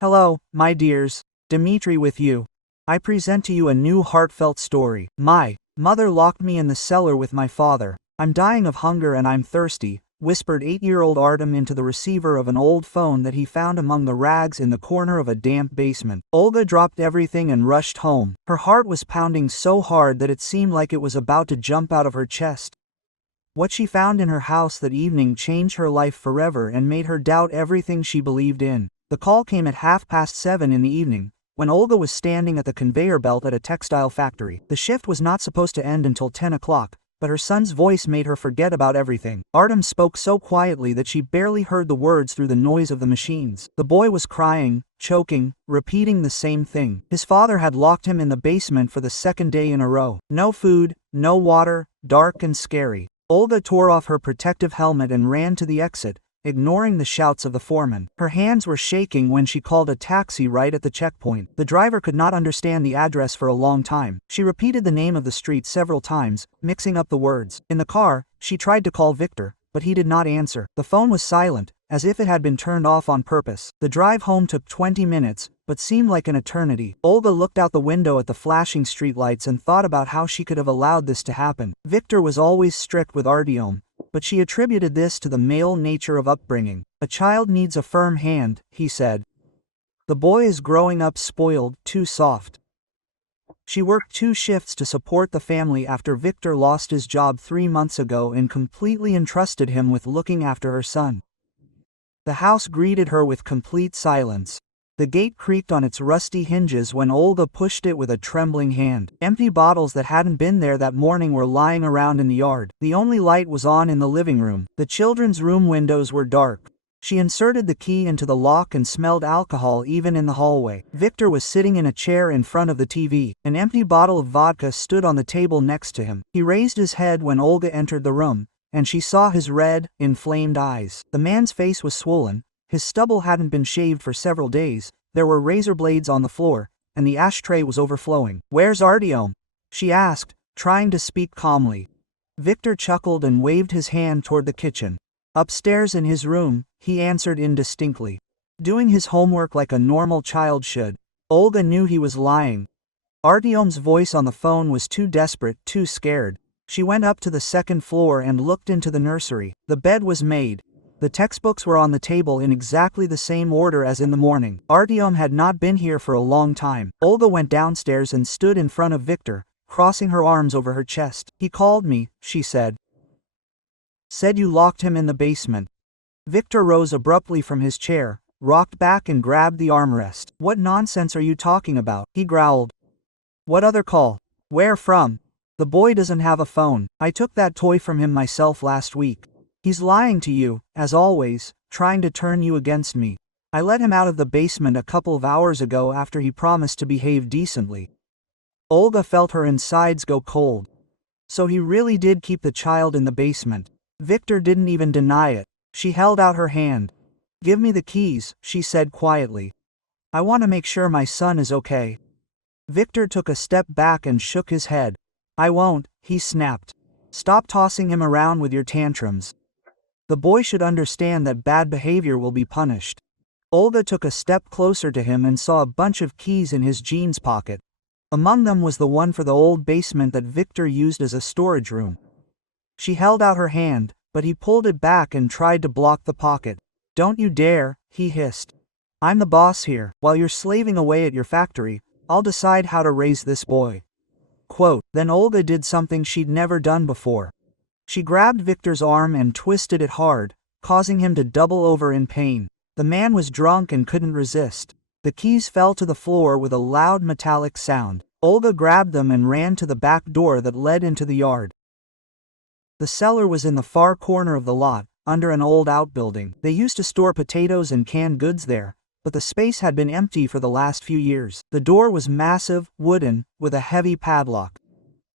Hello, my dears, Dimitri with you. I present to you a new heartfelt story. My mother locked me in the cellar with my father. I'm dying of hunger and I'm thirsty, whispered 8-year-old Artem into the receiver of an old phone that he found among the rags in the corner of a damp basement. Olga dropped everything and rushed home. Her heart was pounding so hard that it seemed like it was about to jump out of her chest. What she found in her house that evening changed her life forever and made her doubt everything she believed in. The call came at 7:30 in the evening, when Olga was standing at the conveyor belt at a textile factory. The shift was not supposed to end until 10 o'clock, but her son's voice made her forget about everything. Artem spoke so quietly that she barely heard the words through the noise of the machines. The boy was crying, choking, repeating the same thing. His father had locked him in the basement for the second day in a row. No food, no water, dark and scary. Olga tore off her protective helmet and ran to the exit, ignoring the shouts of the foreman. Her hands were shaking when she called a taxi right at the checkpoint. The driver could not understand the address for a long time. She repeated the name of the street several times, mixing up the words. In the car, she tried to call Victor, but he did not answer. The phone was silent, as if it had been turned off on purpose. The drive home took 20 minutes, but seemed like an eternity. Olga looked out the window at the flashing streetlights and thought about how she could have allowed this to happen. Victor was always strict with Artyom, but she attributed this to the male nature of upbringing. A child needs a firm hand, he said. The boy is growing up spoiled, too soft. She worked 2 shifts to support the family after Victor lost his job 3 months ago and completely entrusted him with looking after her son. The house greeted her with complete silence. The gate creaked on its rusty hinges when Olga pushed it with a trembling hand. Empty bottles that hadn't been there that morning were lying around in the yard. The only light was on in the living room. The children's room windows were dark. She inserted the key into the lock and smelled alcohol even in the hallway. Victor was sitting in a chair in front of the TV. An empty bottle of vodka stood on the table next to him. He raised his head when Olga entered the room, and she saw his red, inflamed eyes. The man's face was swollen. His stubble hadn't been shaved for several days, there were razor blades on the floor, and the ashtray was overflowing. "Where's Artyom?" she asked, trying to speak calmly. Victor chuckled and waved his hand toward the kitchen. "Upstairs in his room," he answered indistinctly. Doing his homework like a normal child should. Olga knew he was lying. Artyom's voice on the phone was too desperate, too scared. She went up to the second floor and looked into the nursery. The bed was made. The textbooks were on the table in exactly the same order as in the morning. Artyom had not been here for a long time. Olga went downstairs and stood in front of Victor, crossing her arms over her chest. "He called me," she said. "Said you locked him in the basement." Victor rose abruptly from his chair, rocked back and grabbed the armrest. "What nonsense are you talking about?" he growled. "What other call? Where from?" "The boy doesn't have a phone. I took that toy from him myself last week. He's lying to you, as always, trying to turn you against me. I let him out of the basement a couple of hours ago after he promised to behave decently." Olga felt her insides go cold. So he really did keep the child in the basement. Victor didn't even deny it. She held out her hand. "Give me the keys," she said quietly. "I want to make sure my son is okay." Victor took a step back and shook his head. "I won't," he snapped. "Stop tossing him around with your tantrums. The boy should understand that bad behavior will be punished." Olga took a step closer to him and saw a bunch of keys in his jeans pocket. Among them was the one for the old basement that Victor used as a storage room. She held out her hand, but he pulled it back and tried to block the pocket. "Don't you dare," he hissed. "I'm the boss here. While you're slaving away at your factory, I'll decide how to raise this boy." Quote. Then Olga did something she'd never done before. She grabbed Victor's arm and twisted it hard, causing him to double over in pain. The man was drunk and couldn't resist. The keys fell to the floor with a loud metallic sound. Olga grabbed them and ran to the back door that led into the yard. The cellar was in the far corner of the lot, under an old outbuilding. They used to store potatoes and canned goods there, but the space had been empty for the last few years. The door was massive, wooden, with a heavy padlock.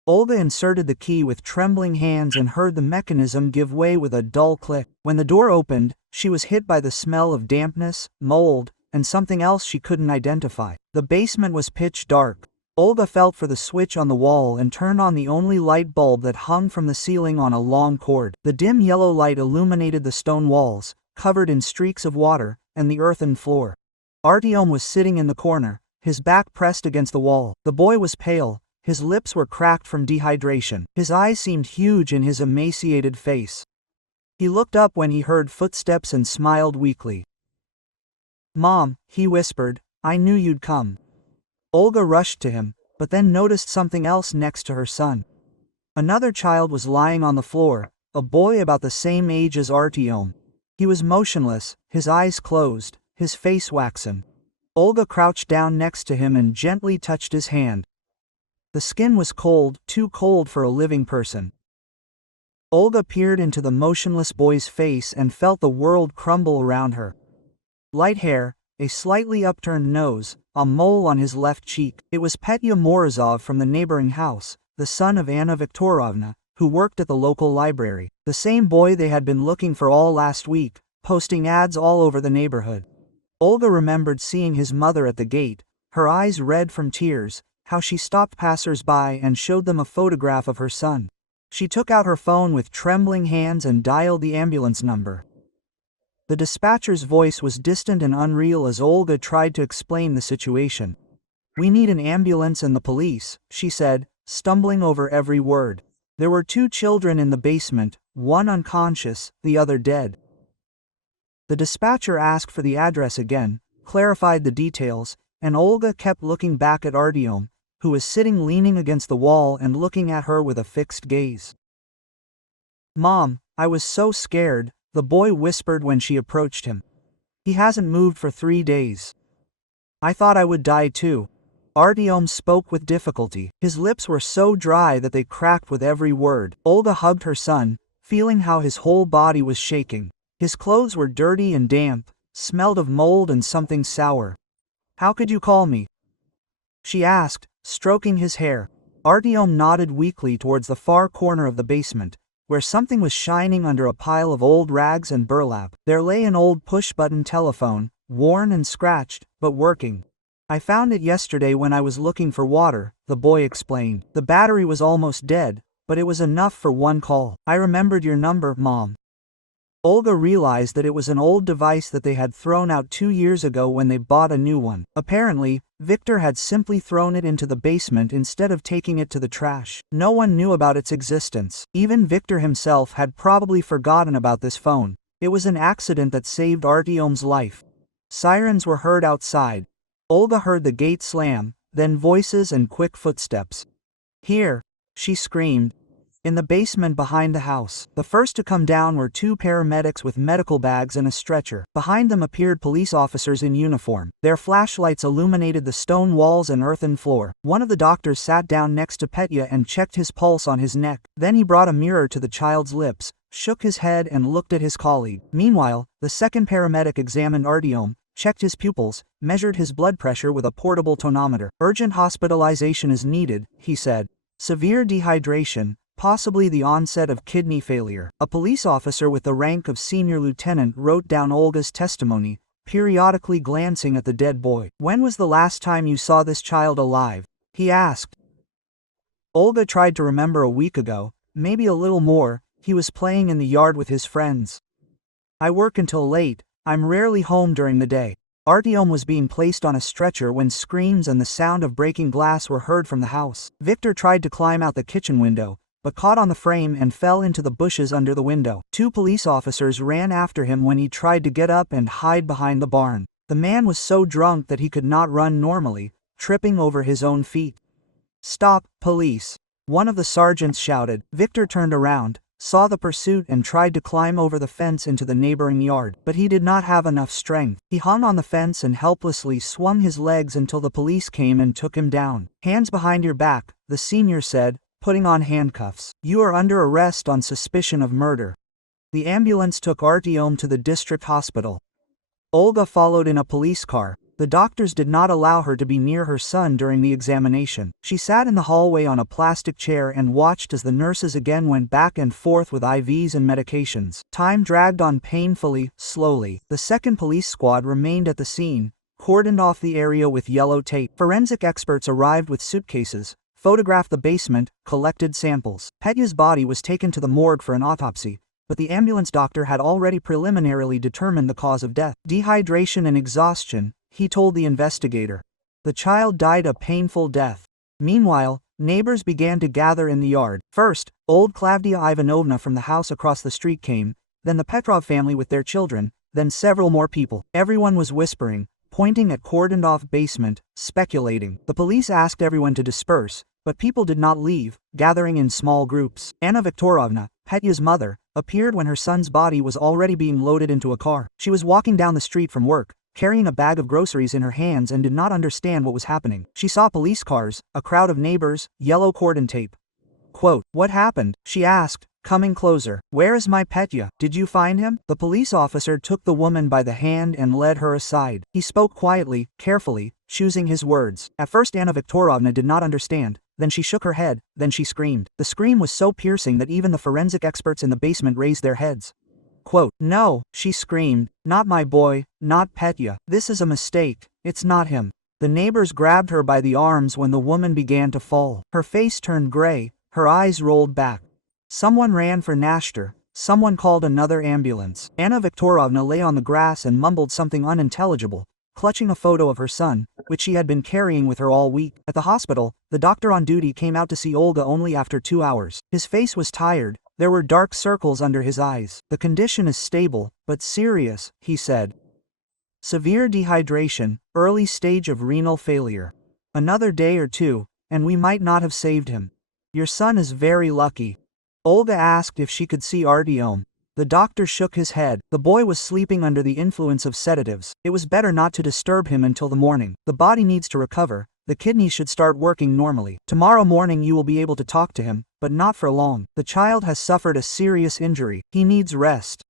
Olga inserted the key with trembling hands and heard the mechanism give way with a dull click. When the door opened, she was hit by the smell of dampness, mold, and something else she couldn't identify. The basement was pitch dark. Olga felt for the switch on the wall and turned on the only light bulb that hung from the ceiling on a long cord. The dim yellow light illuminated the stone walls, covered in streaks of water, and the earthen floor. Artyom was sitting in the corner, his back pressed against the wall. The boy was pale, his lips were cracked from dehydration. His eyes seemed huge in his emaciated face. He looked up when he heard footsteps and smiled weakly. "Mom," he whispered, "I knew you'd come." Olga rushed to him, but then noticed something else next to her son. Another child was lying on the floor, a boy about the same age as Artyom. He was motionless, his eyes closed, his face waxen. Olga crouched down next to him and gently touched his hand. The skin was cold, too cold for a living person. Olga peered into the motionless boy's face and felt the world crumble around her. Light hair, a slightly upturned nose, a mole on his left cheek. It was Petya Morozov from the neighboring house, the son of Anna Viktorovna, who worked at the local library. The same boy they had been looking for all last week, posting ads all over the neighborhood. Olga remembered seeing his mother at the gate, her eyes red from tears, how she stopped passers-by and showed them a photograph of her son. She took out her phone with trembling hands and dialed the ambulance number. The dispatcher's voice was distant and unreal as Olga tried to explain the situation. "We need an ambulance and the police," she said, stumbling over every word. There were 2 children in the basement, one unconscious, the other dead. The dispatcher asked for the address again, clarified the details, and Olga kept looking back at Artyom, who was sitting leaning against the wall and looking at her with a fixed gaze. "Mom, I was so scared," the boy whispered when she approached him. "He hasn't moved for 3 days. I thought I would die too." Artyom spoke with difficulty. His lips were so dry that they cracked with every word. Olga hugged her son, feeling how his whole body was shaking. His clothes were dirty and damp, smelled of mold and something sour. "How could you call me?" she asked, stroking his hair. Artyom nodded weakly towards the far corner of the basement, where something was shining under a pile of old rags and burlap. There lay an old push-button telephone, worn and scratched, but working. "I found it yesterday when I was looking for water," the boy explained. "The battery was almost dead, but it was enough for one call. I remembered your number, Mom." Olga realized that it was an old device that they had thrown out 2 years ago when they bought a new one. Apparently, Victor had simply thrown it into the basement instead of taking it to the trash. No one knew about its existence. Even Victor himself had probably forgotten about this phone. It was an accident that saved Artyom's life. Sirens were heard outside. Olga heard the gate slam, then voices and quick footsteps. "Here!" she screamed. In the basement behind the house. The first to come down were 2 paramedics with medical bags and a stretcher. Behind them appeared police officers in uniform. Their flashlights illuminated the stone walls and earthen floor. One of the doctors sat down next to Petya and checked his pulse on his neck. Then he brought a mirror to the child's lips, shook his head and looked at his colleague. Meanwhile, the second paramedic examined Artyom, checked his pupils, measured his blood pressure with a portable tonometer. "Urgent hospitalization is needed," he said. "Severe dehydration, possibly the onset of kidney failure." A police officer with the rank of senior lieutenant wrote down Olga's testimony, periodically glancing at the dead boy. "When was the last time you saw this child alive?" he asked. Olga tried to remember a week ago, maybe a little more. He was playing in the yard with his friends. "I work until late, I'm rarely home during the day." Artyom was being placed on a stretcher when screams and the sound of breaking glass were heard from the house. Victor tried to climb out the kitchen window, but caught on the frame and fell into the bushes under the window. 2 police officers ran after him when he tried to get up and hide behind the barn. The man was so drunk that he could not run normally, tripping over his own feet. "Stop, police!" one of the sergeants shouted. Victor turned around, saw the pursuit and tried to climb over the fence into the neighboring yard, but he did not have enough strength. He hung on the fence and helplessly swung his legs until the police came and took him down. "Hands behind your back," the senior said, putting on handcuffs. "You are under arrest on suspicion of murder." The ambulance took Artyom to the district hospital. Olga followed in a police car. The doctors did not allow her to be near her son during the examination. She sat in the hallway on a plastic chair and watched as the nurses again went back and forth with IVs and medications. Time dragged on painfully, slowly. The second police squad remained at the scene, cordoned off the area with yellow tape. Forensic experts arrived with suitcases, photographed the basement, collected samples. Petya's body was taken to the morgue for an autopsy, but the ambulance doctor had already preliminarily determined the cause of death: dehydration and exhaustion, he told the investigator. The child died a painful death. Meanwhile, neighbors began to gather in the yard. First, old Klavdia Ivanovna from the house across the street came, then the Petrov family with their children, then several more people. Everyone was whispering, pointing at cordoned-off basement, speculating. The police asked everyone to disperse, but people did not leave, gathering in small groups. Anna Viktorovna, Petya's mother, appeared when her son's body was already being loaded into a car. She was walking down the street from work, carrying a bag of groceries in her hands, and did not understand what was happening. She saw police cars, a crowd of neighbors, yellow cordon tape. Quote, "What happened?" she asked, coming closer. "Where is my Petya? Did you find him?" The police officer took the woman by the hand and led her aside. He spoke quietly, carefully, choosing his words. At first Anna Viktorovna did not understand, then she shook her head, then she screamed. The scream was so piercing that even the forensic experts in the basement raised their heads. Quote, "No," she screamed, "not my boy, not Petya. This is a mistake, it's not him." The neighbors grabbed her by the arms when the woman began to fall. Her face turned gray, her eyes rolled back. Someone ran for Nashter, someone called another ambulance. Anna Viktorovna lay on the grass and mumbled something unintelligible, clutching a photo of her son, which she had been carrying with her all week. At the hospital, the doctor on duty came out to see Olga only after 2 hours. His face was tired, there were dark circles under his eyes. "The condition is stable, but serious," he said. "Severe dehydration, early stage of renal failure. Another day or two, and we might not have saved him. Your son is very lucky." Olga asked if she could see Artyom. The doctor shook his head. The boy was sleeping under the influence of sedatives. It was better not to disturb him until the morning. The body needs to recover. The kidneys should start working normally. Tomorrow morning you will be able to talk to him, but not for long. The child has suffered a serious injury. He needs rest.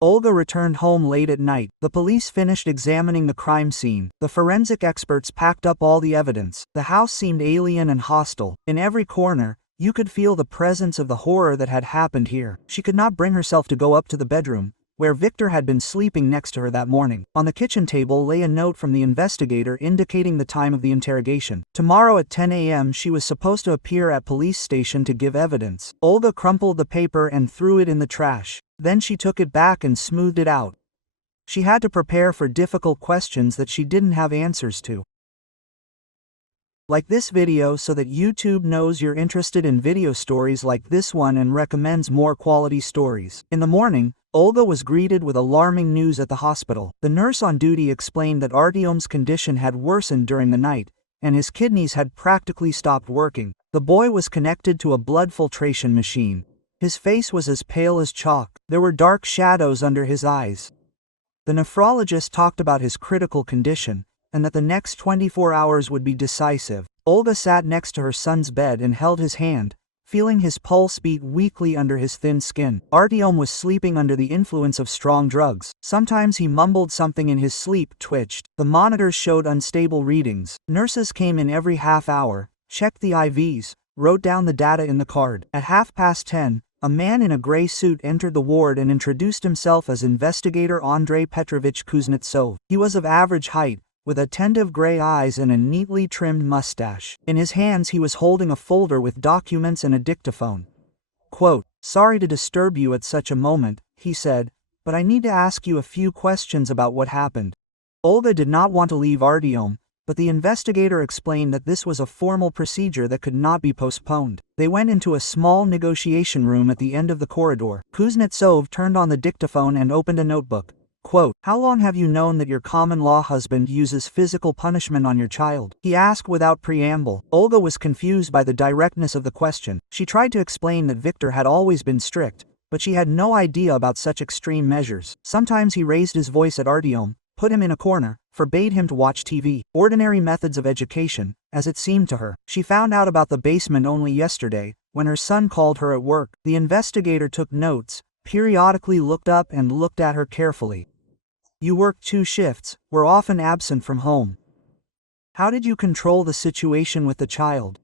Olga returned home late at night. The police finished examining the crime scene. The forensic experts packed up all the evidence. The house seemed alien and hostile. In every corner, you could feel the presence of the horror that had happened here. She could not bring herself to go up to the bedroom, where Victor had been sleeping next to her that morning. On the kitchen table lay a note from the investigator indicating the time of the interrogation. Tomorrow at 10 a.m. she was supposed to appear at police station to give evidence. Olga crumpled the paper and threw it in the trash. Then she took it back and smoothed it out. She had to prepare for difficult questions that she didn't have answers to. Like this video so that YouTube knows you're interested in video stories like this one and recommends more quality stories. In the morning, Olga was greeted with alarming news at the hospital. The nurse on duty explained that Artyom's condition had worsened during the night, and his kidneys had practically stopped working. The boy was connected to a blood filtration machine. His face was as pale as chalk. There were dark shadows under his eyes. The nephrologist talked about his critical condition, and that the next 24 hours would be decisive. Olga sat next to her son's bed and held his hand, feeling his pulse beat weakly under his thin skin. Artyom was sleeping under the influence of strong drugs. Sometimes he mumbled something in his sleep, twitched. The monitors showed unstable readings. Nurses came in every half hour, checked the IVs, wrote down the data in the card. At 10:30, a man in a gray suit entered the ward and introduced himself as investigator Andrei Petrovich Kuznetsov. He was of average height, with attentive gray eyes and a neatly trimmed mustache. In his hands he was holding a folder with documents and a dictaphone. Quote, "Sorry to disturb you at such a moment," he said, "but I need to ask you a few questions about what happened." Olga did not want to leave Artyom, but the investigator explained that this was a formal procedure that could not be postponed. They went into a small negotiation room at the end of the corridor. Kuznetsov turned on the dictaphone and opened a notebook. Quote, "How long have you known that your common-law husband uses physical punishment on your child?" he asked without preamble. Olga was confused by the directness of the question. She tried to explain that Victor had always been strict, but she had no idea about such extreme measures. Sometimes he raised his voice at Artyom, put him in a corner, forbade him to watch TV. Ordinary methods of education, as it seemed to her. She found out about the basement only yesterday, when her son called her at work. The investigator took notes, periodically looked up and looked at her carefully. "You worked 2 shifts, were often absent from home. How did you control the situation with the child?"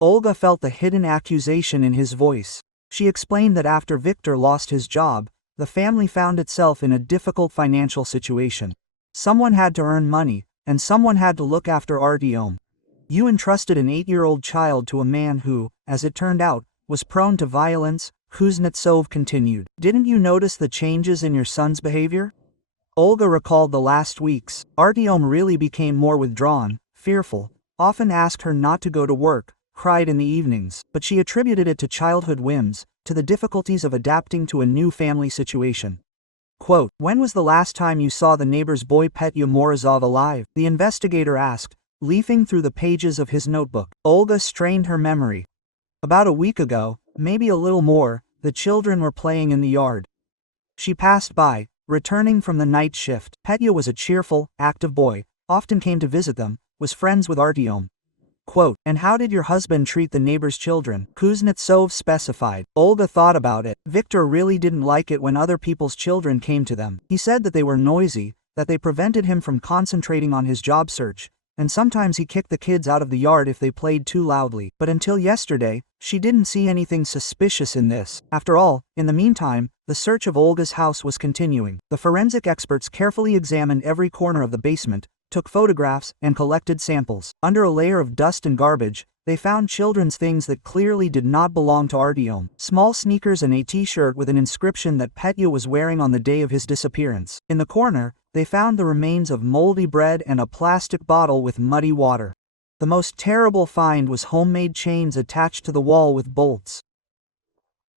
Olga felt the hidden accusation in his voice. She explained that after Victor lost his job, the family found itself in a difficult financial situation. Someone had to earn money, and someone had to look after Artyom. You entrusted an 8-year-old child to a man who, as it turned out, was prone to violence, Kuznetsov continued. Didn't you notice the changes in your son's behavior? Olga recalled the last weeks. Artyom really became more withdrawn, fearful, often asked her not to go to work, cried in the evenings, but she attributed it to childhood whims, to the difficulties of adapting to a new family situation. Quote, "When was the last time you saw the neighbor's boy Petya Morozov alive?" the investigator asked, leafing through the pages of his notebook. Olga strained her memory. "About a week ago, maybe a little more, the children were playing in the yard. She passed by, returning from the night shift. Petya was a cheerful, active boy, often came to visit them, was friends with Artyom." Quote, "And how did your husband treat the neighbor's children?" Kuznetsov specified. Olga thought about it. Viktor really didn't like it when other people's children came to them. He said that they were noisy, that they prevented him from concentrating on his job search, and sometimes he kicked the kids out of the yard if they played too loudly. But until yesterday, she didn't see anything suspicious in this. After all, in the meantime, the search of Olga's house was continuing. The forensic experts carefully examined every corner of the basement, took photographs, and collected samples. Under a layer of dust and garbage, they found children's things that clearly did not belong to Artyom. Small sneakers and a t-shirt with an inscription that Petya was wearing on the day of his disappearance. In the corner, they found the remains of moldy bread and a plastic bottle with muddy water. The most terrible find was homemade chains attached to the wall with bolts.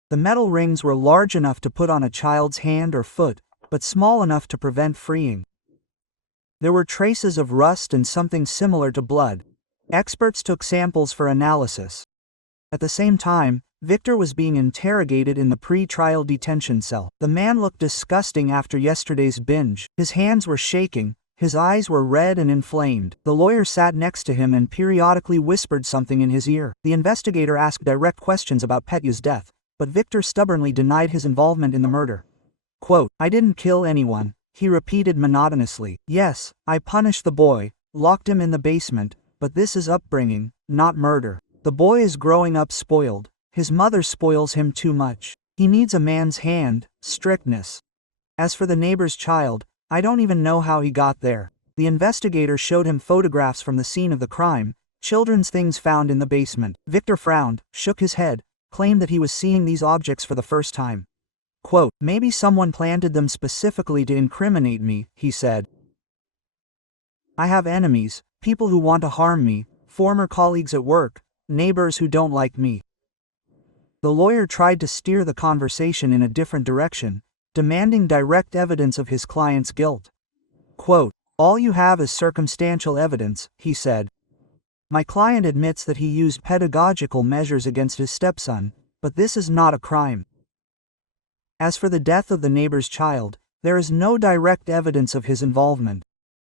The metal rings were large enough to put on a child's hand or foot, but small enough to prevent freeing. There were traces of rust and something similar to blood. Experts took samples for analysis. At the same time, Viktor was being interrogated in the pre-trial detention cell. The man looked disgusting after yesterday's binge. His hands were shaking, his eyes were red and inflamed. The lawyer sat next to him and periodically whispered something in his ear. The investigator asked direct questions about Petya's death, but Viktor stubbornly denied his involvement in the murder. Quote, "I didn't kill anyone," he repeated monotonously. "Yes, I punished the boy, locked him in the basement, but this is upbringing, not murder. The boy is growing up spoiled. His mother spoils him too much. He needs a man's hand, strictness. As for the neighbor's child, I don't even know how he got there." The investigator showed him photographs from the scene of the crime, children's things found in the basement. Viktor frowned, shook his head, claimed that he was seeing these objects for the first time. Quote, "Maybe someone planted them specifically to incriminate me," he said. "I have enemies, people who want to harm me, former colleagues at work, neighbors who don't like me." The lawyer tried to steer the conversation in a different direction, demanding direct evidence of his client's guilt. Quote, "All you have is circumstantial evidence," he said. "My client admits that he used pedagogical measures against his stepson, but this is not a crime. As for the death of the neighbor's child, there is no direct evidence of his involvement."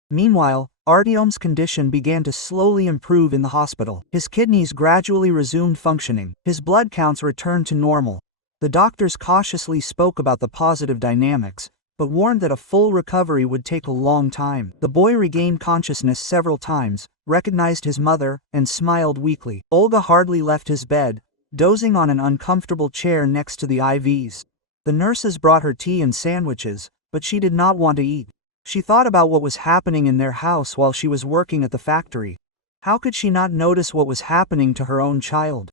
Meanwhile, Artyom's condition began to slowly improve in the hospital. His kidneys gradually resumed functioning. His blood counts returned to normal. The doctors cautiously spoke about the positive dynamics, but warned that a full recovery would take a long time. The boy regained consciousness several times, recognized his mother, and smiled weakly. Olga hardly left his bed, dozing on an uncomfortable chair next to the IVs. The nurses brought her tea and sandwiches, but she did not want to eat. She thought about what was happening in their house while she was working at the factory. How could she not notice what was happening to her own child?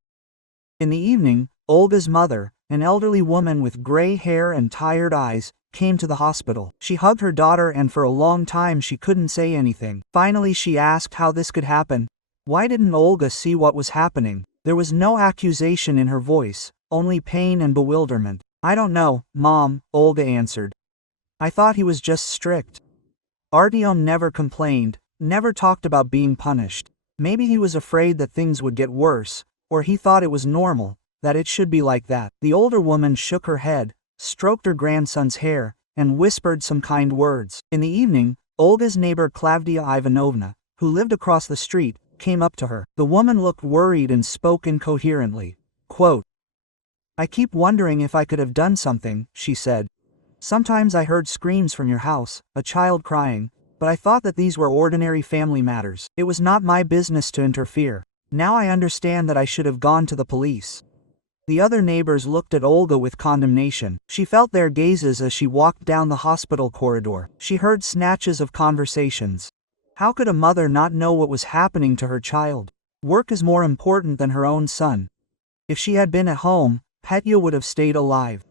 In the evening, Olga's mother, an elderly woman with gray hair and tired eyes, came to the hospital. She hugged her daughter and for a long time she couldn't say anything. Finally she asked how this could happen. Why didn't Olga see what was happening? There was no accusation in her voice, only pain and bewilderment. "I don't know, Mom," Olga answered. "I thought he was just strict. Artyom never complained, never talked about being punished. Maybe he was afraid that things would get worse, or he thought it was normal, that it should be like that." The older woman shook her head, stroked her grandson's hair, and whispered some kind words. In the evening, Olga's neighbor Klavdia Ivanovna, who lived across the street, came up to her. The woman looked worried and spoke incoherently. Quote, "I keep wondering if I could have done something," she said. "Sometimes I heard screams from your house, a child crying, but I thought that these were ordinary family matters. It was not my business to interfere. Now I understand that I should have gone to the police." The other neighbors looked at Olga with condemnation. She felt their gazes as she walked down the hospital corridor. She heard snatches of conversations. How could a mother not know what was happening to her child? Work is more important than her own son. If she had been at home, Petya would have stayed alive.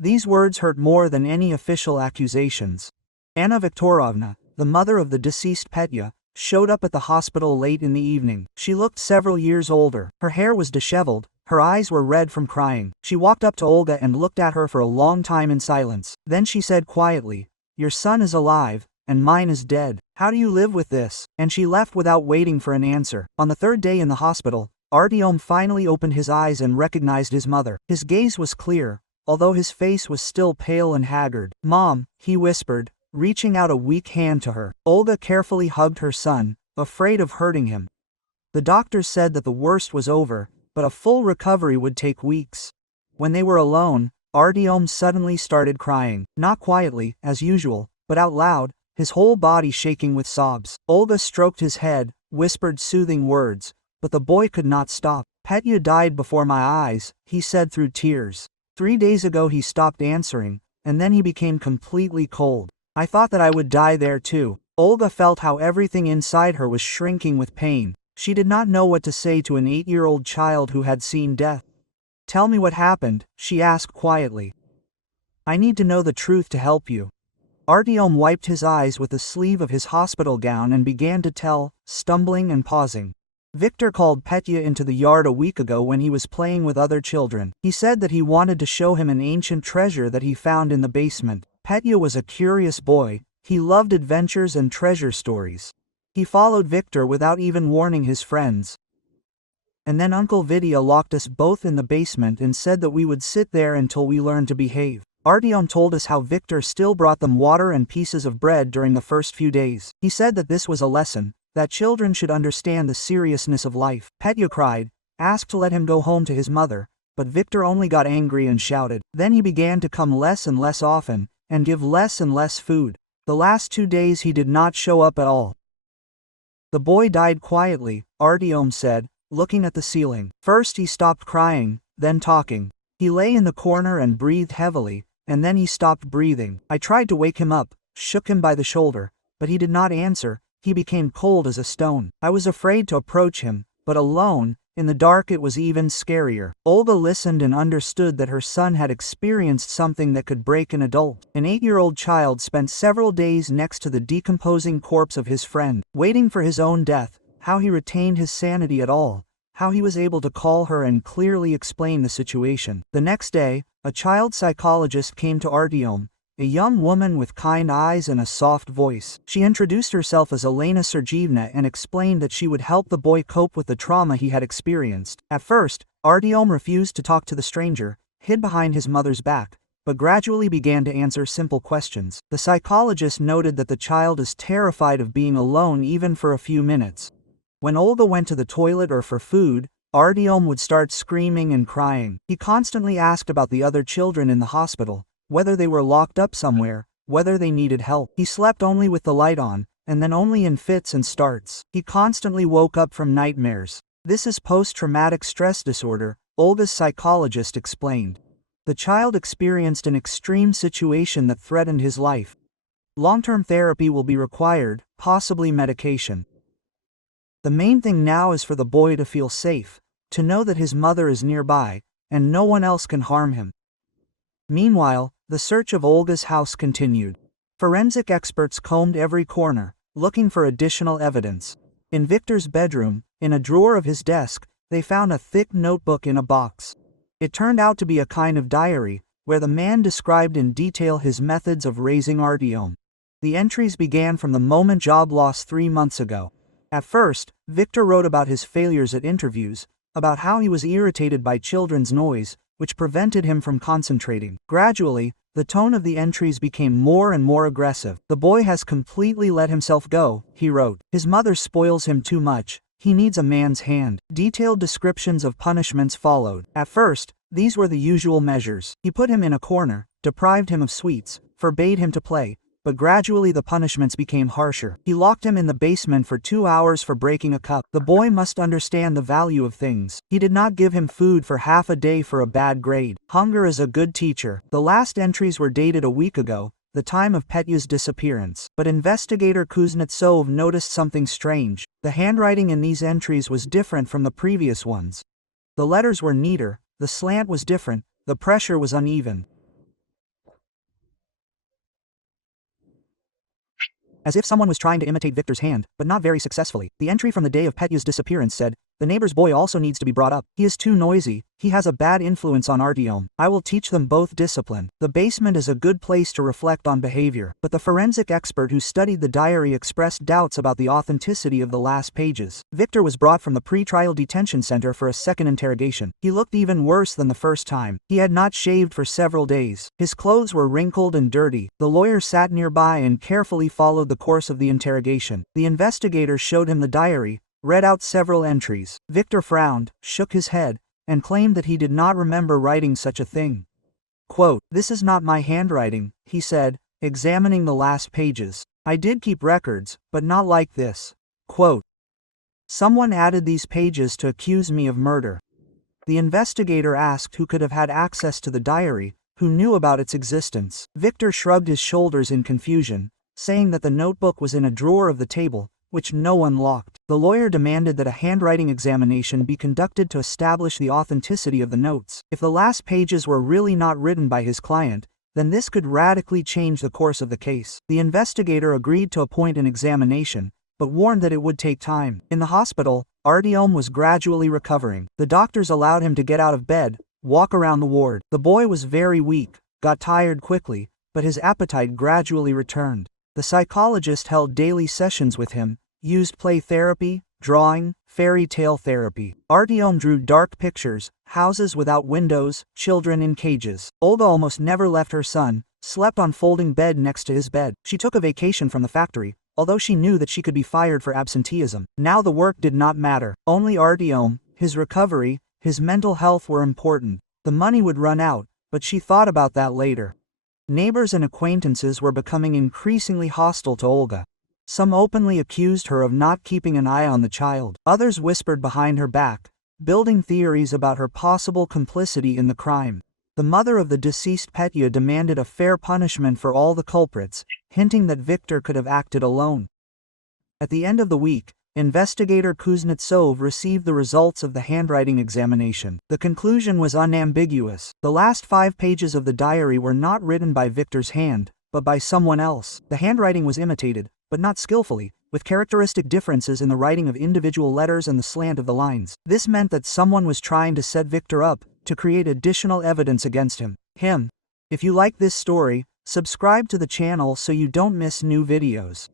These words hurt more than any official accusations. Anna Viktorovna, the mother of the deceased Petya, showed up at the hospital late in the evening. She looked several years older. Her hair was disheveled, her eyes were red from crying. She walked up to Olga and looked at her for a long time in silence. Then she said quietly, "Your son is alive, and mine is dead. How do you live with this?" And she left without waiting for an answer. On the third day in the hospital, Artyom finally opened his eyes and recognized his mother. His gaze was clear, although his face was still pale and haggard. "Mom," he whispered, reaching out a weak hand to her. Olga carefully hugged her son, afraid of hurting him. The doctors said that the worst was over, but a full recovery would take weeks. When they were alone, Artyom suddenly started crying, not quietly, as usual, but out loud, his whole body shaking with sobs. Olga stroked his head, whispered soothing words, but the boy could not stop. "Petya died before my eyes," he said through tears. 3 days ago he stopped answering, and then he became completely cold. I thought that I would die there too. Olga felt how everything inside her was shrinking with pain. She did not know what to say to an 8-year-old child who had seen death. "Tell me what happened," she asked quietly. "I need to know the truth to help you." Artyom wiped his eyes with the sleeve of his hospital gown and began to tell, stumbling and pausing. Victor called Petya into the yard a week ago when he was playing with other children. He said that he wanted to show him an ancient treasure that he found in the basement. Petya was a curious boy. He loved adventures and treasure stories. He followed Victor without even warning his friends. And then Uncle Vidya locked us both in the basement and said that we would sit there until we learned to behave. Artyom told us how Victor still brought them water and pieces of bread during the first few days. He said that this was a lesson, that children should understand the seriousness of life. Petya cried, asked to let him go home to his mother, but Victor only got angry and shouted. Then he began to come less and less often, and give less and less food. The last 2 days he did not show up at all. The boy died quietly, Artyom said, looking at the ceiling. First he stopped crying, then talking. He lay in the corner and breathed heavily, and then he stopped breathing. I tried to wake him up, shook him by the shoulder, but he did not answer. He became cold as a stone. I was afraid to approach him, but alone, in the dark it was even scarier. Olga listened and understood that her son had experienced something that could break an adult. An 8-year-old child spent several days next to the decomposing corpse of his friend, waiting for his own death, how he retained his sanity at all, how he was able to call her and clearly explain the situation. The next day, a child psychologist came to Artyom, a young woman with kind eyes and a soft voice. She introduced herself as Elena Sergeyevna and explained that she would help the boy cope with the trauma he had experienced. At first, Artyom refused to talk to the stranger, hid behind his mother's back, but gradually began to answer simple questions. The psychologist noted that the child is terrified of being alone even for a few minutes. When Olga went to the toilet or for food, Artyom would start screaming and crying. He constantly asked about the other children in the hospital, whether they were locked up somewhere, whether they needed help. He slept only with the light on, and then only in fits and starts. He constantly woke up from nightmares. This is post-traumatic stress disorder, Olga's psychologist explained. The child experienced an extreme situation that threatened his life. Long-term therapy will be required, possibly medication. The main thing now is for the boy to feel safe, to know that his mother is nearby, and no one else can harm him. Meanwhile, the search of Olga's house continued. Forensic experts combed every corner, looking for additional evidence. In Victor's bedroom, in a drawer of his desk, they found a thick notebook in a box. It turned out to be a kind of diary, where the man described in detail his methods of raising Artyom. The entries began from the moment job loss 3 months ago. At first, Victor wrote about his failures at interviews, about how he was irritated by children's noise, which prevented him from concentrating. Gradually, the tone of the entries became more and more aggressive. "The boy has completely let himself go," he wrote. "His mother spoils him too much. He needs a man's hand." Detailed descriptions of punishments followed. At first, these were the usual measures. He put him in a corner, deprived him of sweets, forbade him to play, but gradually the punishments became harsher. He locked him in the basement for 2 hours for breaking a cup. The boy must understand the value of things. He did not give him food for half a day for a bad grade. Hunger is a good teacher. The last entries were dated a week ago, the time of Petya's disappearance. But investigator Kuznetsov noticed something strange. The handwriting in these entries was different from the previous ones. The letters were neater, the slant was different, the pressure was uneven. as if someone was trying to imitate Victor's hand, but not very successfully. The entry from the day of Petya's disappearance said, "The neighbor's boy also needs to be brought up. He is too noisy. He has a bad influence on Artyom. I will teach them both discipline." The basement is a good place to reflect on behavior, but the forensic expert who studied the diary expressed doubts about the authenticity of the last pages. Victor was brought from the pre-trial detention center for a second interrogation. He looked even worse than the first time. He had not shaved for several days. His clothes were wrinkled and dirty. The lawyer sat nearby and carefully followed the course of the interrogation. The investigator showed him the diary, read out several entries. Victor frowned, shook his head, and claimed that he did not remember writing such a thing. Quote, "This is not my handwriting," he said, examining the last pages. "I did keep records, but not like this." Quote, "Someone added these pages to accuse me of murder." The investigator asked who could have had access to the diary, who knew about its existence. Victor shrugged his shoulders in confusion, saying that the notebook was in a drawer of the table, which no one locked. The lawyer demanded that a handwriting examination be conducted to establish the authenticity of the notes. If the last pages were really not written by his client, then this could radically change the course of the case. The investigator agreed to appoint an examination, but warned that it would take time. In the hospital, Artyom was gradually recovering. The doctors allowed him to get out of bed, walk around the ward. The boy was very weak, got tired quickly, but his appetite gradually returned. The psychologist held daily sessions with him, used play therapy, drawing, fairy tale therapy. Artyom drew dark pictures, houses without windows, children in cages. Olga almost never left her son, slept on folding bed next to his bed. She took a vacation from the factory, although she knew that she could be fired for absenteeism. Now the work did not matter. Only Artyom, his recovery, his mental health were important. The money would run out, but she thought about that later. Neighbors and acquaintances were becoming increasingly hostile to Olga. Some openly accused her of not keeping an eye on the child. Others whispered behind her back, building theories about her possible complicity in the crime. The mother of the deceased Petya demanded a fair punishment for all the culprits, hinting that Victor could have acted alone. At the end of the week, investigator Kuznetsov received the results of the handwriting examination. The conclusion was unambiguous. The last 5 pages of the diary were not written by Victor's hand, but by someone else. The handwriting was imitated, but not skillfully, with characteristic differences in the writing of individual letters and the slant of the lines. This meant that someone was trying to set Victor up, to create additional evidence against him. If you like this story, subscribe to the channel so you don't miss new videos.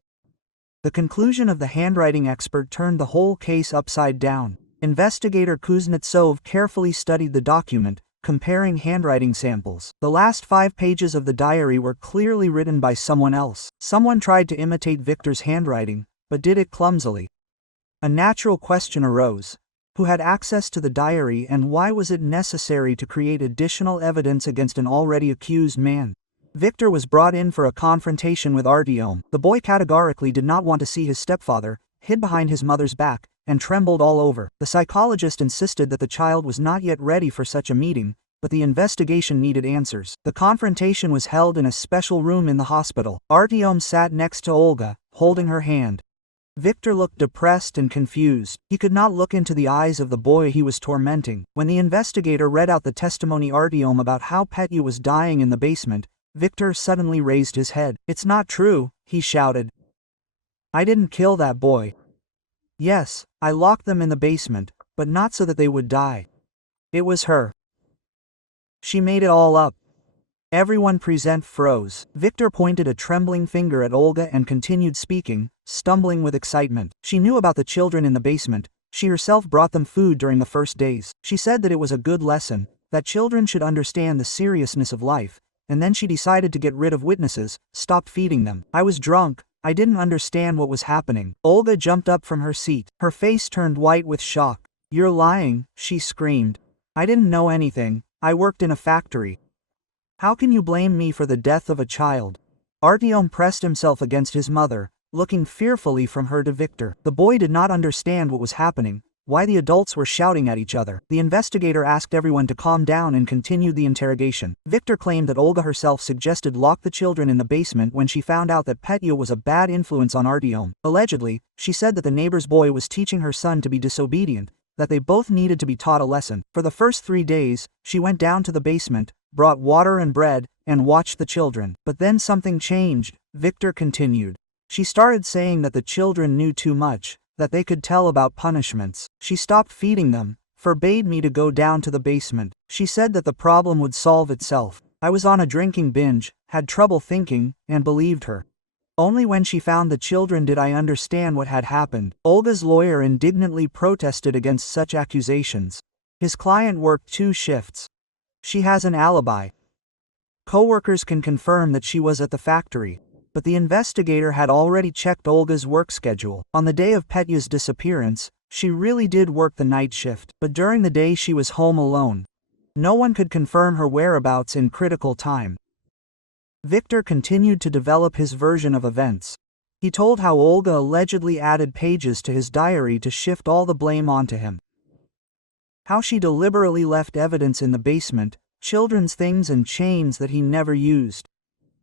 The conclusion of the handwriting expert turned the whole case upside down. Investigator Kuznetsov carefully studied the document, comparing handwriting samples. The last 5 pages of the diary were clearly written by someone else. Someone tried to imitate Victor's handwriting, but did it clumsily. A natural question arose. Who had access to the diary, and why was it necessary to create additional evidence against an already accused man? Victor was brought in for a confrontation with Artyom. The boy categorically did not want to see his stepfather, hid behind his mother's back, and trembled all over. The psychologist insisted that the child was not yet ready for such a meeting, but the investigation needed answers. The confrontation was held in a special room in the hospital. Artyom sat next to Olga, holding her hand. Victor looked depressed and confused. He could not look into the eyes of the boy he was tormenting. When the investigator read out the testimony Artyom about how Petya was dying in the basement, Victor suddenly raised his head. "It's not true," he shouted. "I didn't kill that boy. Yes, I locked them in the basement, but not so that they would die. It was her. She made it all up." Everyone present froze. Victor pointed a trembling finger at Olga and continued speaking, stumbling with excitement. She knew about the children in the basement. She herself brought them food during the first days. She said that it was a good lesson, that children should understand the seriousness of life, and then she decided to get rid of witnesses, stop feeding them. "I was drunk. I didn't understand what was happening." Olga jumped up from her seat. Her face turned white with shock. "You're lying," she screamed. "I didn't know anything. I worked in a factory. How can you blame me for the death of a child?" Artyom pressed himself against his mother, looking fearfully from her to Victor. The boy did not understand what was happening, why the adults were shouting at each other. The investigator asked everyone to calm down and continued the interrogation. Victor claimed that Olga herself suggested lock the children in the basement when she found out that Petya was a bad influence on Artyom. Allegedly, she said that the neighbor's boy was teaching her son to be disobedient, that they both needed to be taught a lesson. For the first 3 days, she went down to the basement, brought water and bread, and watched the children. But then something changed, Victor continued. She started saying that the children knew too much, that they could tell about punishments. She stopped feeding them, forbade me to go down to the basement. She said that the problem would solve itself. I was on a drinking binge, had trouble thinking, and believed her. Only when she found the children did I understand what had happened. Olga's lawyer indignantly protested against such accusations. His client worked 2 shifts. She has an alibi. Coworkers can confirm that she was at the factory. But the investigator had already checked Olga's work schedule. On the day of Petya's disappearance, she really did work the night shift, but during the day she was home alone. No one could confirm her whereabouts in critical time. Victor continued to develop his version of events. He told how Olga allegedly added pages to his diary to shift all the blame onto him. How she deliberately left evidence in the basement, children's things and chains that he never used.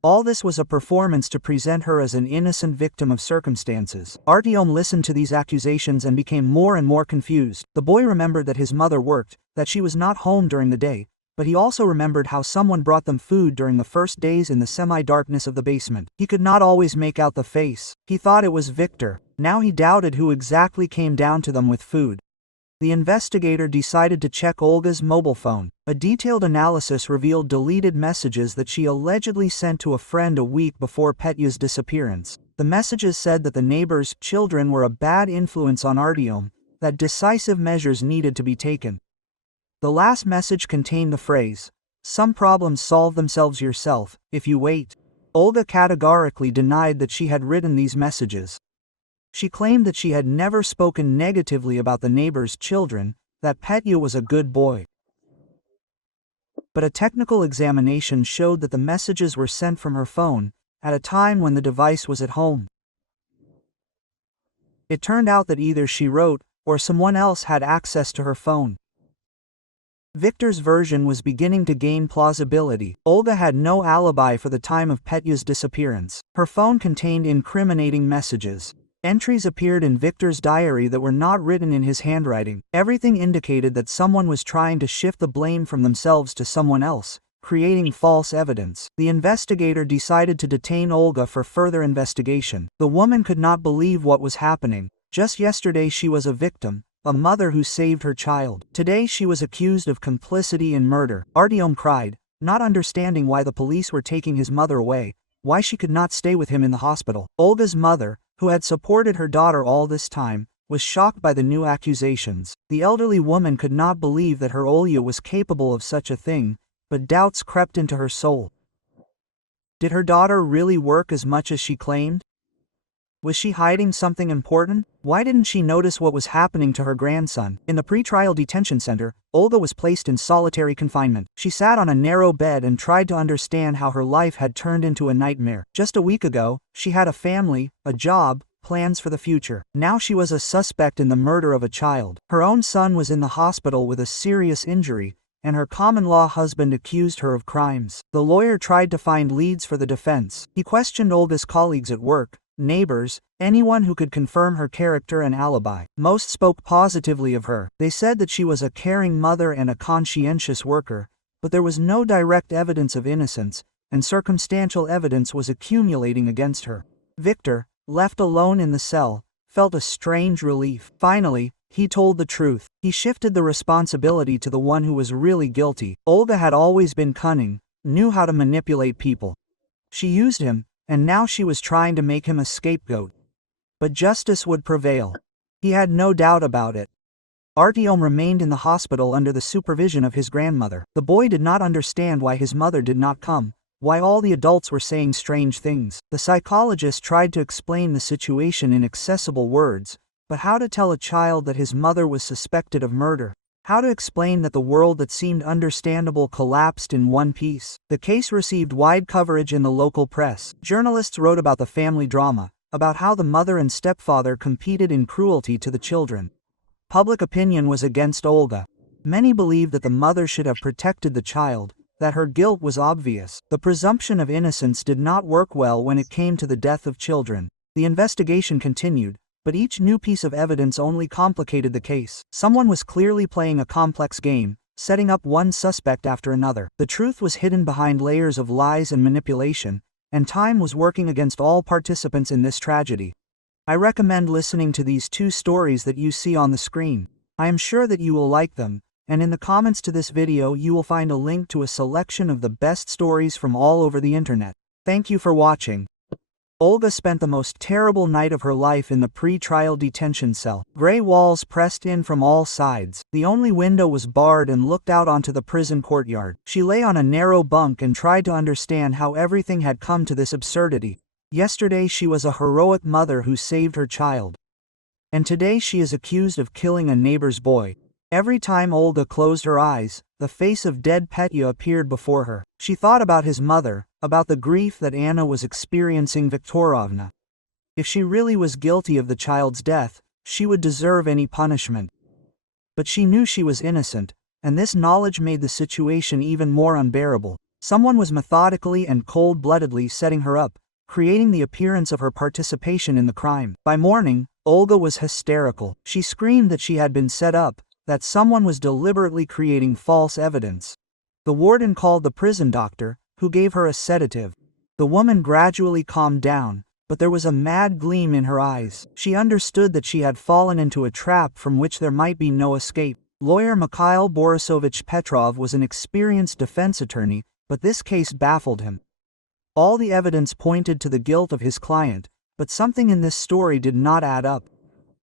All this was a performance to present her as an innocent victim of circumstances. Artyom listened to these accusations and became more and more confused. The boy remembered that his mother worked, that she was not home during the day, but he also remembered how someone brought them food during the first days in the semi-darkness of the basement. He could not always make out the face. He thought it was Victor. Now he doubted who exactly came down to them with food. The investigator decided to check Olga's mobile phone. A detailed analysis revealed deleted messages that she allegedly sent to a friend a week before Petya's disappearance. The messages said that the neighbor's children were a bad influence on Artyom, that decisive measures needed to be taken. The last message contained the phrase, "Some problems solve themselves yourself, if you wait." Olga categorically denied that she had written these messages. She claimed that she had never spoken negatively about the neighbor's children, that Petya was a good boy. But a technical examination showed that the messages were sent from her phone, at a time when the device was at home. It turned out that either she wrote, or someone else had access to her phone. Victor's version was beginning to gain plausibility. Olga had no alibi for the time of Petya's disappearance. Her phone contained incriminating messages. Entries appeared in Victor's diary that were not written in his handwriting. Everything indicated that someone was trying to shift the blame from themselves to someone else, creating false evidence. The investigator decided to detain Olga for further investigation. The woman could not believe what was happening. Just yesterday she was a victim, a mother who saved her child. Today she was accused of complicity in murder. Artyom cried, not understanding why the police were taking his mother away, why she could not stay with him in the hospital. Olga's mother, who had supported her daughter all this time, was shocked by the new accusations. The elderly woman could not believe that her Olya was capable of such a thing, but doubts crept into her soul. Did her daughter really work as much as she claimed? Was she hiding something important? Why didn't she notice what was happening to her grandson? In the pretrial detention center, Olga was placed in solitary confinement. She sat on a narrow bed and tried to understand how her life had turned into a nightmare. Just a week ago, she had a family, a job, plans for the future. Now she was a suspect in the murder of a child. Her own son was in the hospital with a serious injury, and her common-law husband accused her of crimes. The lawyer tried to find leads for the defense. He questioned Olga's colleagues at work, neighbors, anyone who could confirm her character and alibi. Most spoke positively of her. They said that she was a caring mother and a conscientious worker, but there was no direct evidence of innocence, and circumstantial evidence was accumulating against her. Victor, left alone in the cell, felt a strange relief. Finally, he told the truth. He shifted the responsibility to the one who was really guilty. Olga had always been cunning, knew how to manipulate people. She used him, and now she was trying to make him a scapegoat. But justice would prevail. He had no doubt about it. Artyom remained in the hospital under the supervision of his grandmother. The boy did not understand why his mother did not come, why all the adults were saying strange things. The psychologist tried to explain the situation in accessible words, but how to tell a child that his mother was suspected of murder? How to explain that the world that seemed understandable collapsed in one piece? The case received wide coverage in the local press. Journalists wrote about the family drama, about how the mother and stepfather competed in cruelty to the children. Public opinion was against Olga. Many believed that the mother should have protected the child, that her guilt was obvious. The presumption of innocence did not work well when it came to the death of children. The investigation continued, but each new piece of evidence only complicated the case. Someone was clearly playing a complex game, setting up one suspect after another. The truth was hidden behind layers of lies and manipulation, and time was working against all participants in this tragedy. I recommend listening to these two stories that you see on the screen. I am sure that you will like them, and in the comments to this video you will find a link to a selection of the best stories from all over the internet. Thank you for watching. Olga spent the most terrible night of her life in the pre-trial detention cell. Gray walls pressed in from all sides. The only window was barred and looked out onto the prison courtyard. She lay on a narrow bunk and tried to understand how everything had come to this absurdity. Yesterday she was a heroic mother who saved her child. And today she is accused of killing a neighbor's boy. Every time Olga closed her eyes, the face of dead Petya appeared before her. She thought about his mother, about the grief that Anna was experiencing Viktorovna. If she really was guilty of the child's death, she would deserve any punishment. But she knew she was innocent, and this knowledge made the situation even more unbearable. Someone was methodically and cold-bloodedly setting her up, creating the appearance of her participation in the crime. By morning, Olga was hysterical. She screamed that she had been set up, that someone was deliberately creating false evidence. The warden called the prison doctor, who gave her a sedative. The woman gradually calmed down, but there was a mad gleam in her eyes. She understood that she had fallen into a trap from which there might be no escape. Lawyer Mikhail Borisovich Petrov was an experienced defense attorney, but this case baffled him. All the evidence pointed to the guilt of his client, but something in this story did not add up.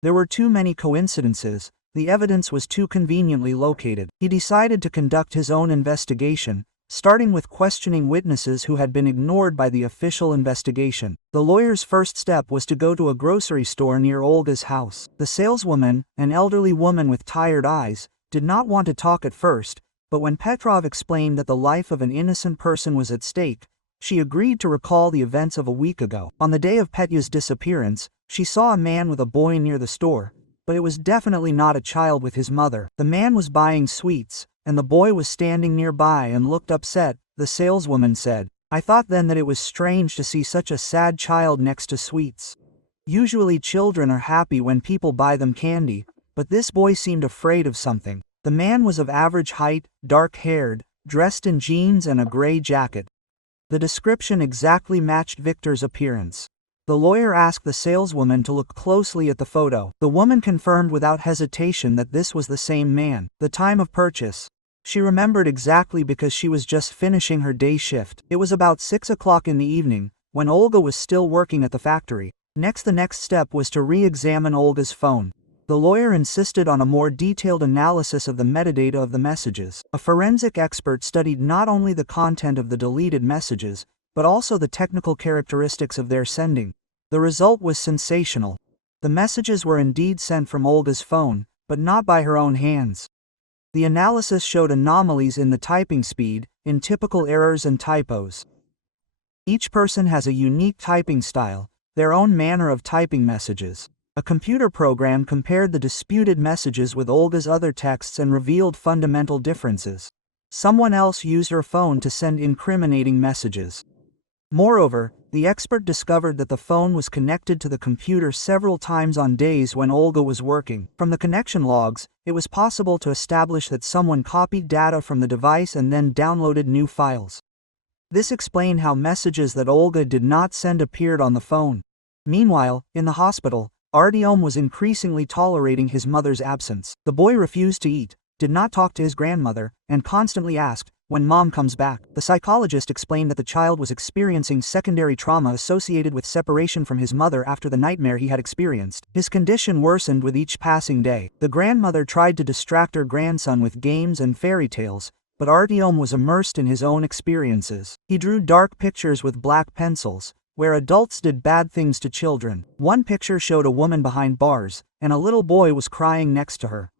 There were too many coincidences. The evidence was too conveniently located. He decided to conduct his own investigation, starting with questioning witnesses who had been ignored by the official investigation. The lawyer's first step was to go to a grocery store near Olga's house. The saleswoman, an elderly woman with tired eyes, did not want to talk at first, but when Petrov explained that the life of an innocent person was at stake, she agreed to recall the events of a week ago. On the day of Petya's disappearance, she saw a man with a boy near the store, but it was definitely not a child with his mother. The man was buying sweets, and the boy was standing nearby and looked upset, the saleswoman said. I thought then that it was strange to see such a sad child next to sweets. Usually children are happy when people buy them candy, but this boy seemed afraid of something. The man was of average height, dark-haired, dressed in jeans and a gray jacket. The description exactly matched Victor's appearance. The lawyer asked the saleswoman to look closely at the photo. The woman confirmed without hesitation that this was the same man. The time of purchase. She remembered exactly because she was just finishing her day shift. It was about 6 o'clock in the evening, when Olga was still working at the factory. The next step was to re-examine Olga's phone. The lawyer insisted on a more detailed analysis of the metadata of the messages. A forensic expert studied not only the content of the deleted messages, but also the technical characteristics of their sending. The result was sensational. The messages were indeed sent from Olga's phone, but not by her own hands. The analysis showed anomalies in the typing speed, in typical errors and typos. Each person has a unique typing style, their own manner of typing messages. A computer program compared the disputed messages with Olga's other texts and revealed fundamental differences. Someone else used her phone to send incriminating messages. Moreover, the expert discovered that the phone was connected to the computer several times on days when Olga was working. From the connection logs, it was possible to establish that someone copied data from the device and then downloaded new files. This explained how messages that Olga did not send appeared on the phone. Meanwhile, in the hospital, Artyom was increasingly tolerating his mother's absence. The boy refused to eat, did not talk to his grandmother, and constantly asked, when Mom comes back. The psychologist explained that the child was experiencing secondary trauma associated with separation from his mother after the nightmare he had experienced. His condition worsened with each passing day. The grandmother tried to distract her grandson with games and fairy tales, but Artyom was immersed in his own experiences. He drew dark pictures with black pencils, where adults did bad things to children. One picture showed a woman behind bars, and a little boy was crying next to her.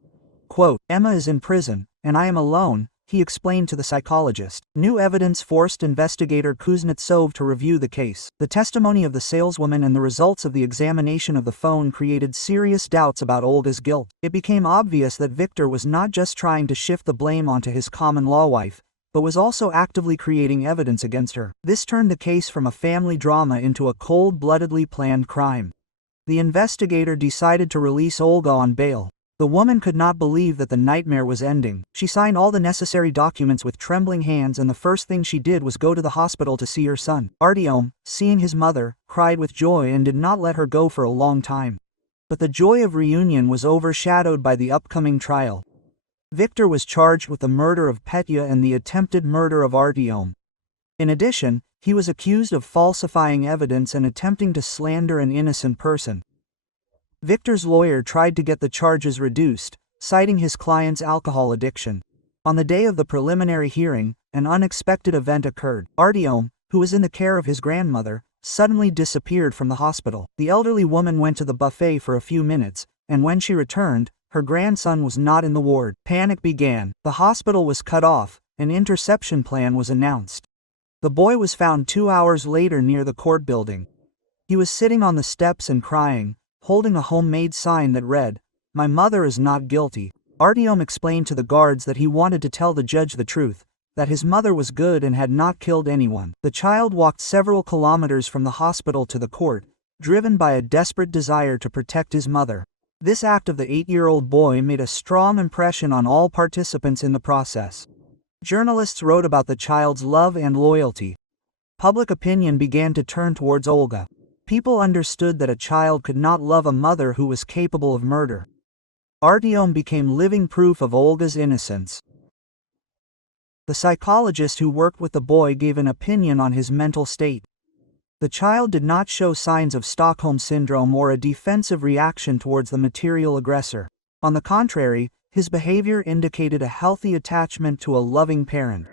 Quote, Emma is in prison, and I am alone, he explained to the psychologist. New evidence forced investigator Kuznetsov to review the case. The testimony of the saleswoman and the results of the examination of the phone created serious doubts about Olga's guilt. It became obvious that Victor was not just trying to shift the blame onto his common-law wife, but was also actively creating evidence against her. This turned the case from a family drama into a cold-bloodedly planned crime. The investigator decided to release Olga on bail. The woman could not believe that the nightmare was ending. She signed all the necessary documents with trembling hands, and the first thing she did was go to the hospital to see her son. Artyom, seeing his mother, cried with joy and did not let her go for a long time. But the joy of reunion was overshadowed by the upcoming trial. Viktor was charged with the murder of Petya and the attempted murder of Artyom. In addition, he was accused of falsifying evidence and attempting to slander an innocent person. Viktor's lawyer tried to get the charges reduced, citing his client's alcohol addiction. On the day of the preliminary hearing, an unexpected event occurred. Artyom, who was in the care of his grandmother, suddenly disappeared from the hospital. The elderly woman went to the buffet for a few minutes, and when she returned, her grandson was not in the ward. Panic began. The hospital was cut off. An interception plan was announced. The boy was found 2 hours later near the court building. He was sitting on the steps and crying, holding a homemade sign that read, "My mother is not guilty." Artyom explained to the guards that he wanted to tell the judge the truth, that his mother was good and had not killed anyone. The child walked several kilometers from the hospital to the court, driven by a desperate desire to protect his mother. This act of the 8-year-old boy made a strong impression on all participants in the process. Journalists wrote about the child's love and loyalty. Public opinion began to turn towards Olga. People understood that a child could not love a mother who was capable of murder. Artyom became living proof of Olga's innocence. The psychologist who worked with the boy gave an opinion on his mental state. The child did not show signs of Stockholm Syndrome or a defensive reaction towards the material aggressor. On the contrary, his behavior indicated a healthy attachment to a loving parent.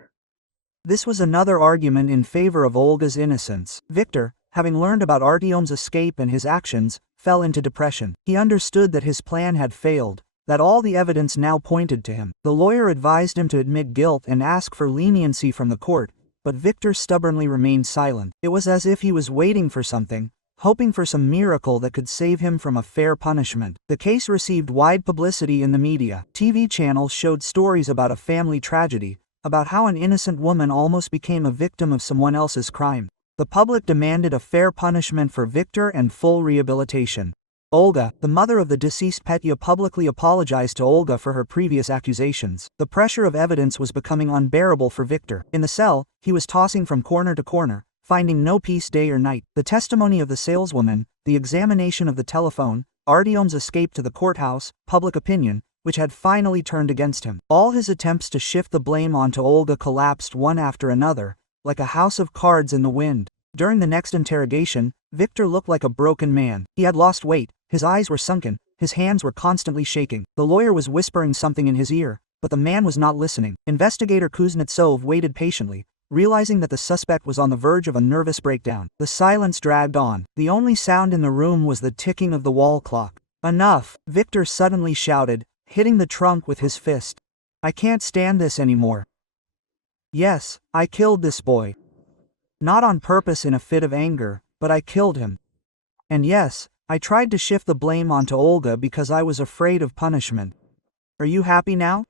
This was another argument in favor of Olga's innocence. Viktor, having learned about Artyom's escape and his actions, fell into depression. He understood that his plan had failed, that all the evidence now pointed to him. The lawyer advised him to admit guilt and ask for leniency from the court, but Viktor stubbornly remained silent. It was as if he was waiting for something, hoping for some miracle that could save him from a fair punishment. The case received wide publicity in the media. TV channels showed stories about a family tragedy, about how an innocent woman almost became a victim of someone else's crime. The public demanded a fair punishment for Viktor and full rehabilitation. Olga, the mother of the deceased Petya, publicly apologized to Olga for her previous accusations. The pressure of evidence was becoming unbearable for Viktor. In the cell, he was tossing from corner to corner, finding no peace day or night. The testimony of the saleswoman, the examination of the telephone, Artyom's escape to the courthouse, public opinion, which had finally turned against him. All his attempts to shift the blame onto Olga collapsed one after another, like a house of cards in the wind. During the next interrogation, Viktor looked like a broken man. He had lost weight, his eyes were sunken, his hands were constantly shaking. The lawyer was whispering something in his ear, but the man was not listening. Investigator Kuznetsov waited patiently, realizing that the suspect was on the verge of a nervous breakdown. The silence dragged on. The only sound in the room was the ticking of the wall clock. "Enough!" Viktor suddenly shouted, hitting the trunk with his fist. "I can't stand this anymore. Yes, I killed this boy. Not on purpose in a fit of anger, but I killed him. And yes, I tried to shift the blame onto Olga because I was afraid of punishment. Are you happy now?"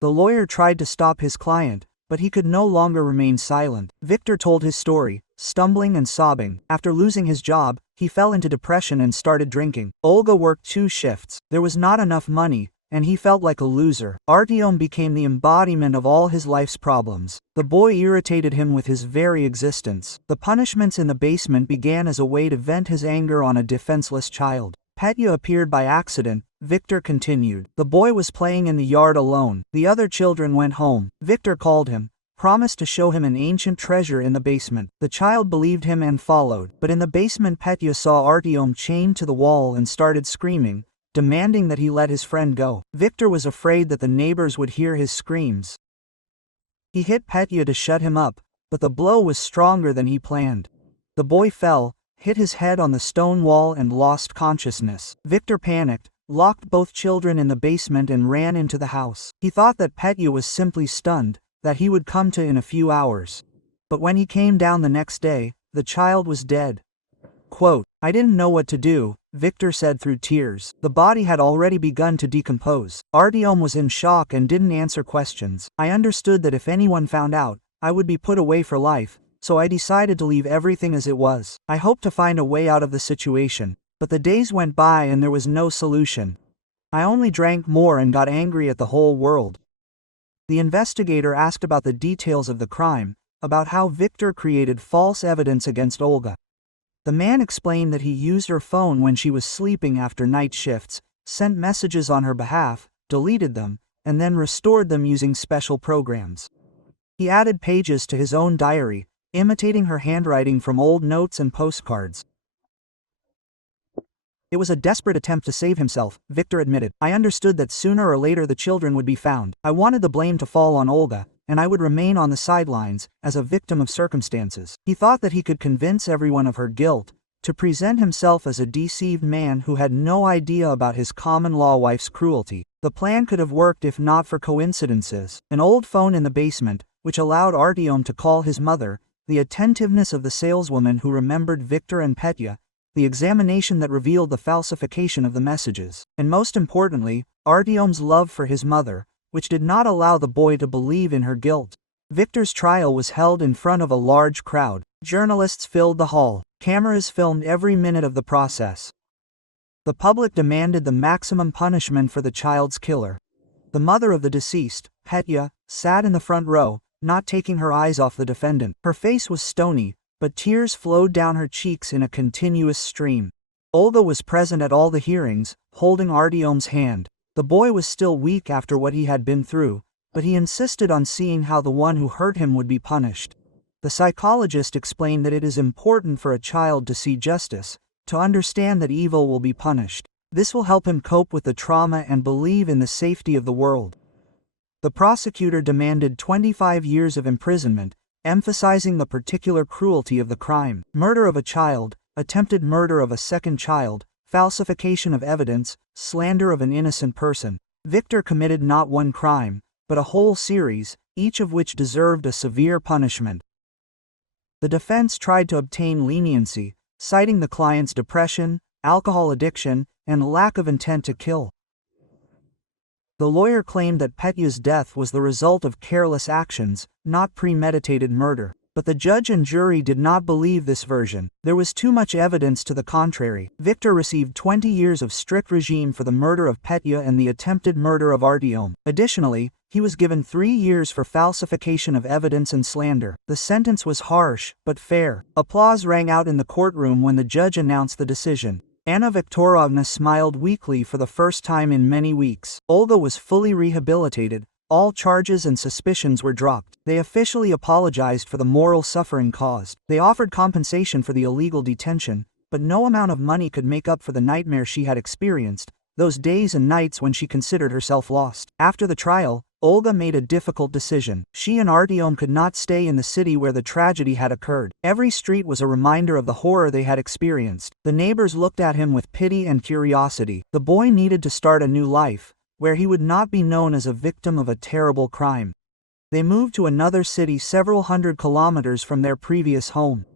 The lawyer tried to stop his client, but he could no longer remain silent. Viktor told his story, stumbling and sobbing. After losing his job, he fell into depression and started drinking. Olga worked 2 shifts. There was not enough money, and he felt like a loser. Artyom became the embodiment of all his life's problems. The boy irritated him with his very existence. The punishments in the basement began as a way to vent his anger on a defenseless child. Petya appeared by accident, Viktor continued. The boy was playing in the yard alone. The other children went home. Viktor called him, promised to show him an ancient treasure in the basement. The child believed him and followed. But in the basement, Petya saw Artyom chained to the wall and started screaming, demanding that he let his friend go. Viktor was afraid that the neighbors would hear his screams. He hit Petya to shut him up, but the blow was stronger than he planned. The boy fell, hit his head on the stone wall and lost consciousness. Viktor panicked, locked both children in the basement and ran into the house. He thought that Petya was simply stunned, that he would come to in a few hours. But when he came down the next day, the child was dead. Quote, "I didn't know what to do," Viktor said through tears. The body had already begun to decompose. Artyom was in shock and didn't answer questions. "I understood that if anyone found out, I would be put away for life, so I decided to leave everything as it was. I hoped to find a way out of the situation, but the days went by and there was no solution. I only drank more and got angry at the whole world. The investigator asked about the details of the crime, about how Victor created false evidence against Olga. The man explained that he used her phone when she was sleeping after night shifts, sent messages on her behalf, deleted them, and then restored them using special programs. He added pages to his own diary, imitating her handwriting from old notes and postcards. It was a desperate attempt to save himself, Victor admitted. I understood that sooner or later the children would be found. I wanted the blame to fall on Olga, and I would remain on the sidelines, as a victim of circumstances. He thought that he could convince everyone of her guilt, to present himself as a deceived man who had no idea about his common-law wife's cruelty. The plan could have worked if not for coincidences. An old phone in the basement, which allowed Artyom to call his mother, the attentiveness of the saleswoman who remembered Victor and Petya, the examination that revealed the falsification of the messages, and most importantly, Artyom's love for his mother, which did not allow the boy to believe in her guilt. Victor's trial was held in front of a large crowd. Journalists filled the hall. Cameras filmed every minute of the process. The public demanded the maximum punishment for the child's killer. The mother of the deceased, Petya, sat in the front row, not taking her eyes off the defendant. Her face was stony, but tears flowed down her cheeks in a continuous stream. Olga was present at all the hearings, holding Artyom's hand. The boy was still weak after what he had been through, but he insisted on seeing how the one who hurt him would be punished. The psychologist explained that it is important for a child to see justice, to understand that evil will be punished. This will help him cope with the trauma and believe in the safety of the world. The prosecutor demanded 25 years of imprisonment, emphasizing the particular cruelty of the crime. Murder of a child, attempted murder of a second child, falsification of evidence, slander of an innocent person. Victor committed not one crime, but a whole series, each of which deserved a severe punishment. The defense tried to obtain leniency, citing the client's depression, alcohol addiction, and lack of intent to kill. The lawyer claimed that Petya's death was the result of careless actions, not premeditated murder. But the judge and jury did not believe this version. There was too much evidence to the contrary. Victor received 20 years of strict regime for the murder of Petya and the attempted murder of Artyom. Additionally, he was given 3 years for falsification of evidence and slander. The sentence was harsh, but fair. Applause rang out in the courtroom when the judge announced the decision. Anna Viktorovna smiled weakly for the first time in many weeks. Olga was fully rehabilitated. All charges and suspicions were dropped. They officially apologized for the moral suffering caused. They offered compensation for the illegal detention, but no amount of money could make up for the nightmare she had experienced, those days and nights when she considered herself lost. After the trial, Olga made a difficult decision. She and Artyom could not stay in the city where the tragedy had occurred. Every street was a reminder of the horror they had experienced. The neighbors looked at him with pity and curiosity. The boy needed to start a new life, where he would not be known as a victim of a terrible crime. They moved to another city several hundred kilometers from their previous home.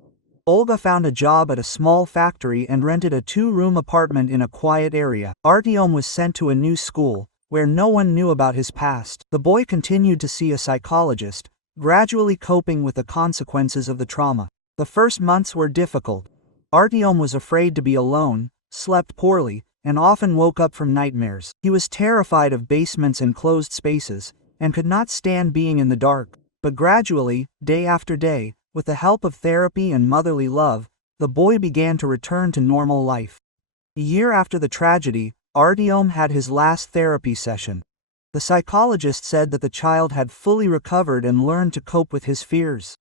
Olga found a job at a small factory and rented a 2-room apartment in a quiet area. Artyom was sent to a new school, where no one knew about his past. The boy continued to see a psychologist, gradually coping with the consequences of the trauma. The first months were difficult. Artyom was afraid to be alone, slept poorly, and often woke up from nightmares. He was terrified of basements and closed spaces, and could not stand being in the dark. But gradually, day after day, with the help of therapy and motherly love, the boy began to return to normal life. A year after the tragedy, Artyom had his last therapy session. The psychologist said that the child had fully recovered and learned to cope with his fears.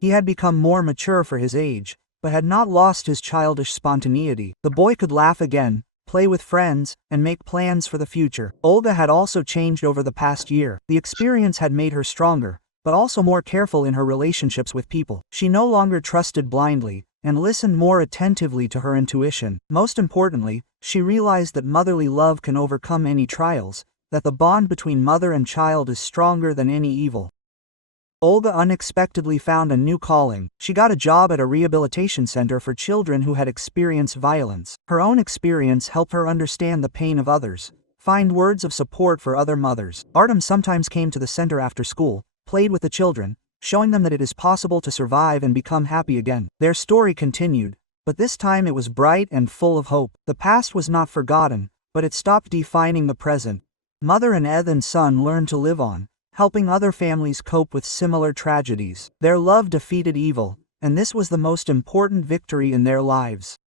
He had become more mature for his age, but had not lost his childish spontaneity. The boy could laugh again, play with friends, and make plans for the future. Olga had also changed over the past year. The experience had made her stronger, but also more careful in her relationships with people. She no longer trusted blindly, and listened more attentively to her intuition. Most importantly, she realized that motherly love can overcome any trials, that the bond between mother and child is stronger than any evil. Olga unexpectedly found a new calling. She got a job at a rehabilitation center for children who had experienced violence. Her own experience helped her understand the pain of others, find words of support for other mothers. Artyom sometimes came to the center after school, played with the children, showing them that it is possible to survive and become happy again. Their story continued, but this time it was bright and full of hope. The past was not forgotten, but it stopped defining the present. Mother and Ethan's son learned to live on, helping other families cope with similar tragedies. Their love defeated evil, and this was the most important victory in their lives.